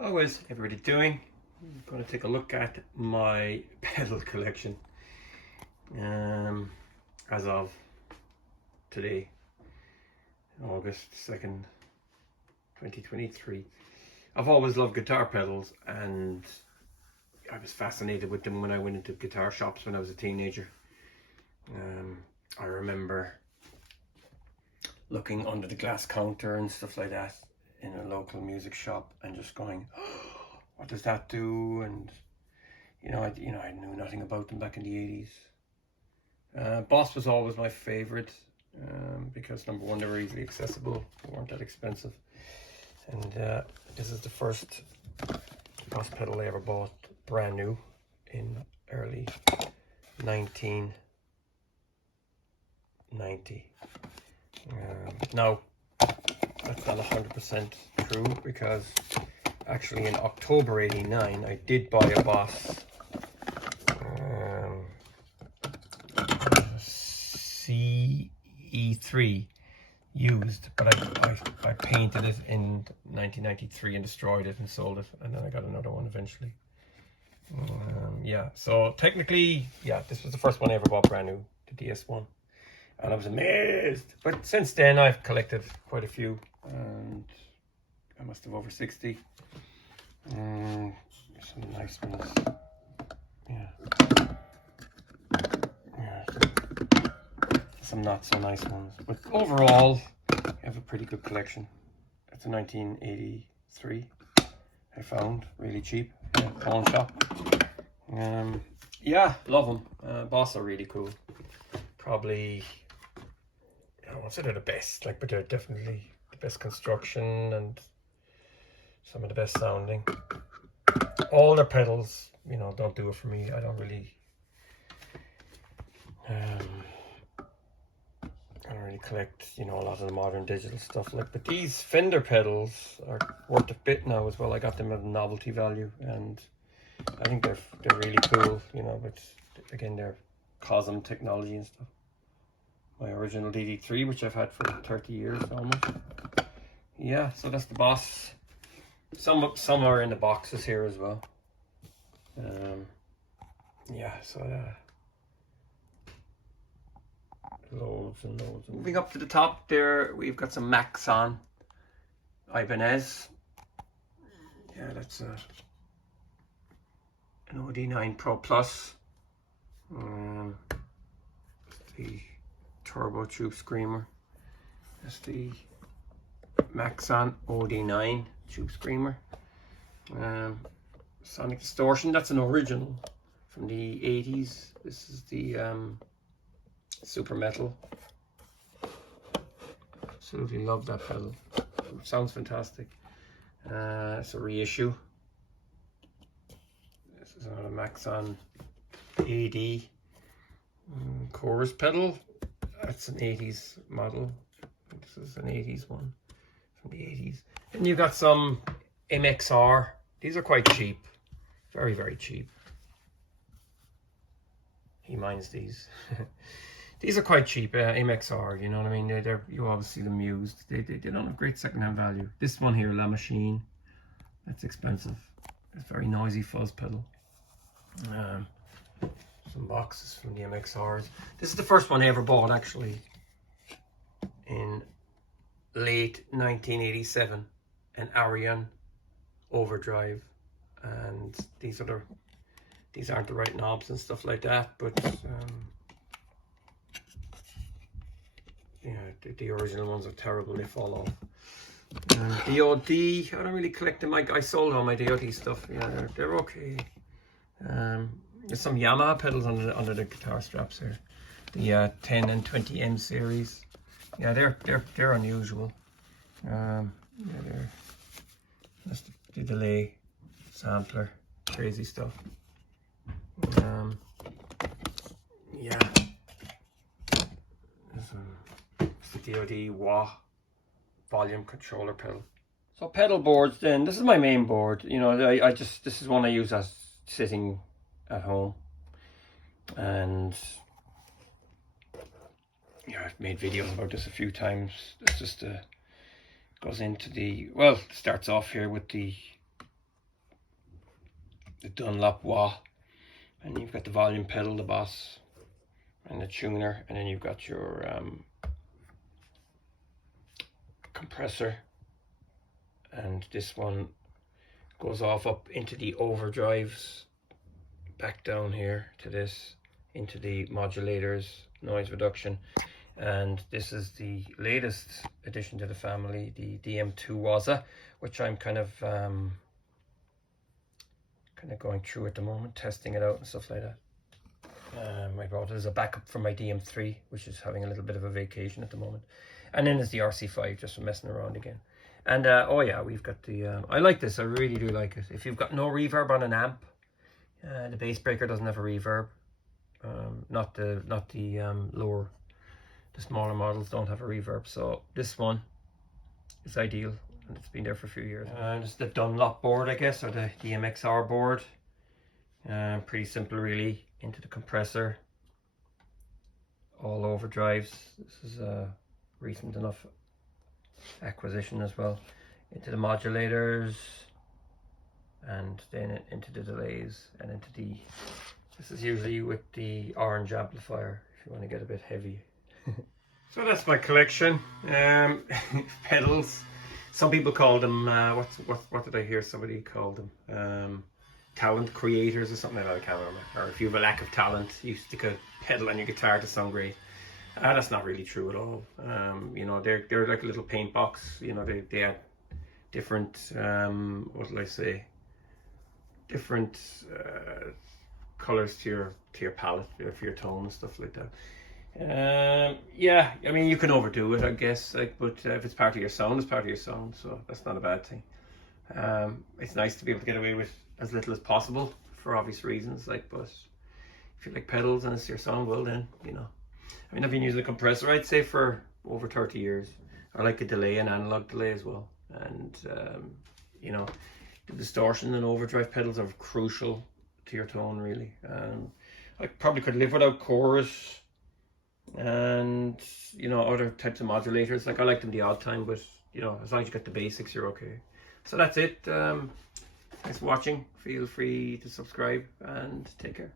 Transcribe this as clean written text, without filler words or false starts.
How is everybody doing? I'm going to take a look at my pedal collection as of today, August 2nd, 2023. I've always loved guitar pedals, and I was fascinated with them when I went into guitar shops when I was a teenager. I remember looking under the glass counter and stuff like that in a local music shop and just going, oh, what does that do? And I knew nothing about them back in the 80s. Boss was always my favorite because number one, they were easily accessible, they weren't that expensive, and this is the first Boss pedal I ever bought brand new in early 1990. Now, that's not 100% true, because actually in October '89 I did buy a Boss CE3 used, but I painted it in 1993 and destroyed it and sold it, and then I got another one eventually. Yeah, so technically, yeah, this was the first one I ever bought brand new, the DS1. And I was amazed. But since then, I've collected quite a few, and I must have over 60. Some nice ones. Yeah. Some not so nice ones. But overall, I have a pretty good collection. It's a 1983 I found, really cheap, in a pawn shop. Yeah, love them. Boss are really cool. Probably, I won't say they're the best, but they're definitely the best construction and some of the best sounding. All their pedals, don't do it for me. I don't really collect, a lot of the modern digital stuff. But these Fender pedals are worth a bit now as well. I got them at a novelty value, and I think they're really cool. But again, they're Cosm technology and stuff. My original DD3, which I've had for 30 years almost. Yeah, so that's the Boss. Some are in the boxes here as well. Yeah, so loads and loads. Moving up to the top there, we've got some Maxon Ibanez. Yeah, that's an OD9 Pro Plus. The Turbo Tube Screamer. That's the Maxon OD9 Tube Screamer. Sonic Distortion, that's an original from the 80s. This is the Super Metal. Absolutely love that pedal. It sounds fantastic. It's a reissue. This is another Maxon AD chorus pedal. That's an 80s model. This is an 80s one from the 80s. And you've got some MXR. These are quite cheap. Very, very cheap. He minds these. These are quite cheap, MXR, you know what I mean? You always see them used. They don't have great second-hand value. This one here, La Machine, that's expensive. It's a very noisy fuzz pedal. Some boxes from the MXRs. This is the first one I ever bought, actually, in late 1987, an Arion Overdrive, and these aren't the right knobs and stuff like that, but yeah, the original ones are terrible. They fall off. DOD, I don't really collect them. I sold all my DOD stuff. Yeah, they're okay. There's some Yamaha pedals under the guitar straps here. The 10 and 20M series. Yeah, they're unusual. Yeah, that's the delay sampler, crazy stuff. Yeah, it's the DOD wah volume controller pedal. So pedal boards, then this is my main board. This is one I use as sitting at home, and yeah, I've made videos about this a few times. It's just goes into the, well, starts off here with the the Dunlop wah, and you've got the volume pedal, the Boss, and the tuner, and then you've got your compressor, and this one goes off up into the overdrives, back down here to this, into the modulators, noise reduction. And this is the latest addition to the family, the DM2 Waza, which I'm kind of going through at the moment, testing it out and stuff like that. I brought it as a backup for my DM3, which is having a little bit of a vacation at the moment. And then there's the RC5, just for messing around again. And oh yeah, we've got the I like this, I really do like it. If you've got no reverb on an amp, the bass breaker doesn't have a reverb. Not the lower, the smaller models don't have a reverb, so this one is ideal, and it's been there for a few years. It's the Dunlop board, I guess, or the DMXR board. Pretty simple, really. Into the compressor, all overdrives. This is a recent enough acquisition as well. Into the modulators, and then into the delays, and into the, this is usually with the orange amplifier if you want to get a bit heavy. So that's my collection. Pedals. Some people call them what did I hear somebody call them? Talent creators or something like that, I can't remember. Or if you have a lack of talent, you stick a pedal on your guitar to sound great. That's not really true at all. You know, they're like a little paint box. You know, they add different what will I say? Different colors to your palette, for your tone and stuff like that. Yeah, I mean, you can overdo it, I guess, like, but if it's part of your sound, it's part of your sound, so that's not a bad thing. It's nice to be able to get away with as little as possible for obvious reasons, like, but if you like pedals and it's your sound, well then, you know. I mean, I've been using a compressor, I'd say, for over 30 years. I like a delay, an analog delay as well, and you know, the distortion and overdrive pedals are crucial to your tone, really. I probably could live without chorus and, you know, other types of modulators. Like, I like them the odd time, but, you know, as long as you get the basics, you're okay. So that's it. Thanks for watching. Feel free to subscribe and take care.